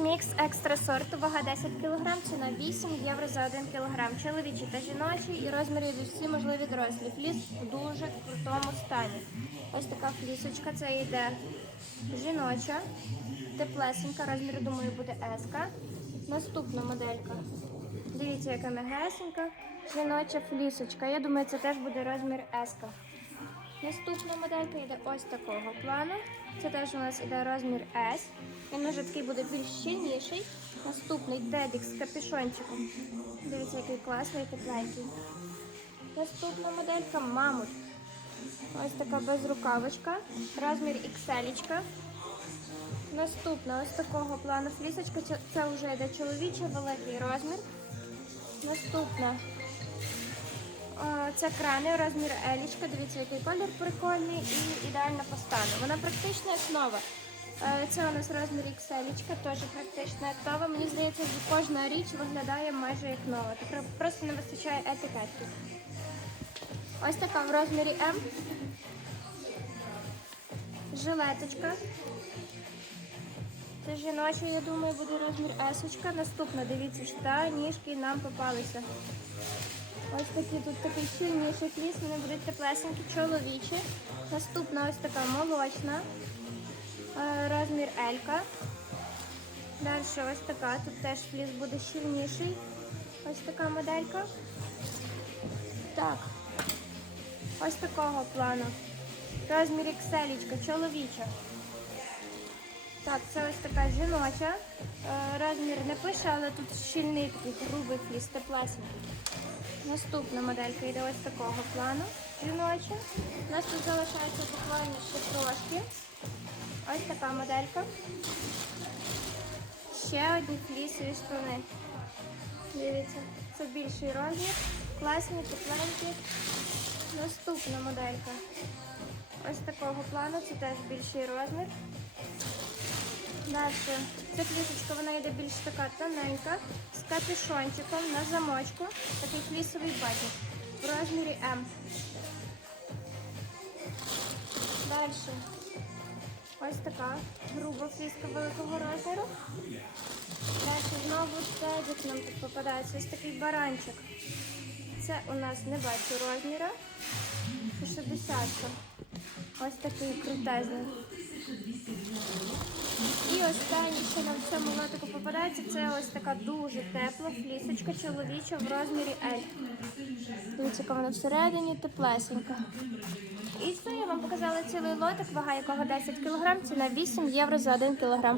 Мікс екстра сорту, вага 10 кг, ціна 8 євро за 1 кг. Чоловічий та жіночий і розміри йдуть всі можливі дорослі. Фліс в дуже крутому стані. Ось така флісочка, це йде жіноча, теплесенька, розмір, думаю, буде еска. Наступна моделька. Дивіться, яка мегесенька. Жіноча флісочка. Я думаю, це теж буде розмір еска. Наступна моделька йде ось такого плану. Це теж у нас іде розмір S. Він вже такий буде більш щільніший. Наступний дедік з капюшончиком. Дивіться, який класний тепленький. Наступна моделька мамут. Ось така безрукавочка. Розмір XL. Наступна ось такого плану флісочка. Це, вже йде чоловічий великий розмір. Наступна Це крани, розмір елічка. Дивіться, який колір прикольний і ідеальна по стану. Вона практично як нова. Е, Це у нас розмір XL, теж практично як нова. Мені здається, що кожна річ виглядає майже як нова. Тепер просто не вистачає етикетки. Ось така в розмірі М. Жилеточка. Жіноча, я думаю, буде розмір S. Наступна, дивіться, штанішки нам попалися. Ось такі тут такий щільніший фліс, вони будуть теплесенькі, чоловічі. Наступна ось така молочна, е, розмір Елька. Далі ось така, тут теж фліс буде щільніший. Ось така моделька. Так, ось такого плану. Розмір XL, чоловіча. Так, це ось така жіноча. Е, Розмір не пише, але тут щільний такий грубий фліс, теплесенький. Наступна моделька йде ось такого плану. Жіноча. У нас тут залишається буквально ще трошки. Ось така моделька. Ще одні флісові штани. Дивіться, це більший розмір. Класні, тепленькі. Наступна моделька. Ось такого плану, це теж більший розмір. Далі. Ця флісочка, вона йде більш така тоненька, з капюшончиком на замочку. Такий флісовий батік в розмірі М. Далі. Ось така груба фліска великого розміру. Далі знову стедик нам тут попадається. Ось такий баранчик. Це у нас не бачу розміра. Це 60. Ось такий крутезний. Останнє, що нам в цьому лотику попадається, це ось така дуже тепла флісочка чоловіча в розмірі L. Дивіться, яка вона всередині теплесенька. І все, я вам показала цілий лотик, вага якого 10 кг, ціна 8 євро за 1 кг.